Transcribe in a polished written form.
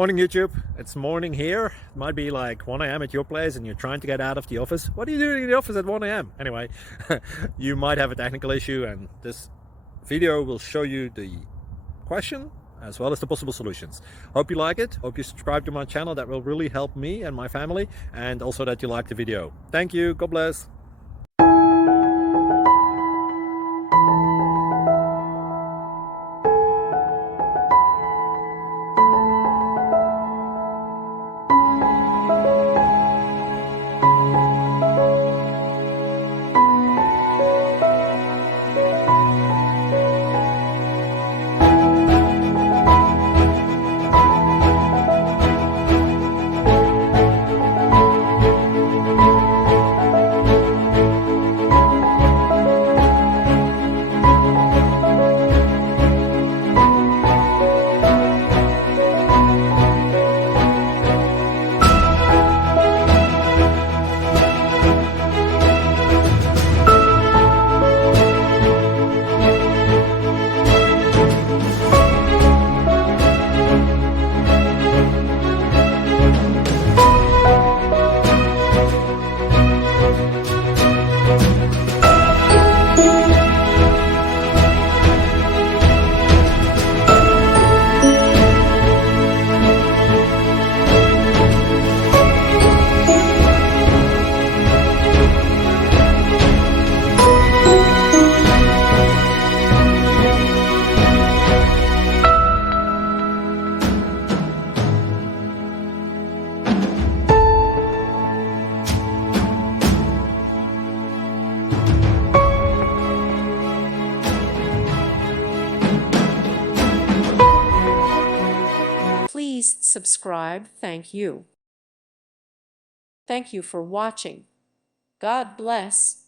Morning YouTube, it's morning here. It might be like 1 a.m. at your place and you're trying to get out of the office. What are you doing in the office at 1 a.m? Anyway, you might have a technical issue and this video will show you the question as well as the possible solutions. Hope you like it, hope you subscribe to my channel. That will really help me and my family, and also that you like the video. Thank you, God bless. Please subscribe. Thank you. Thank you for watching. God bless.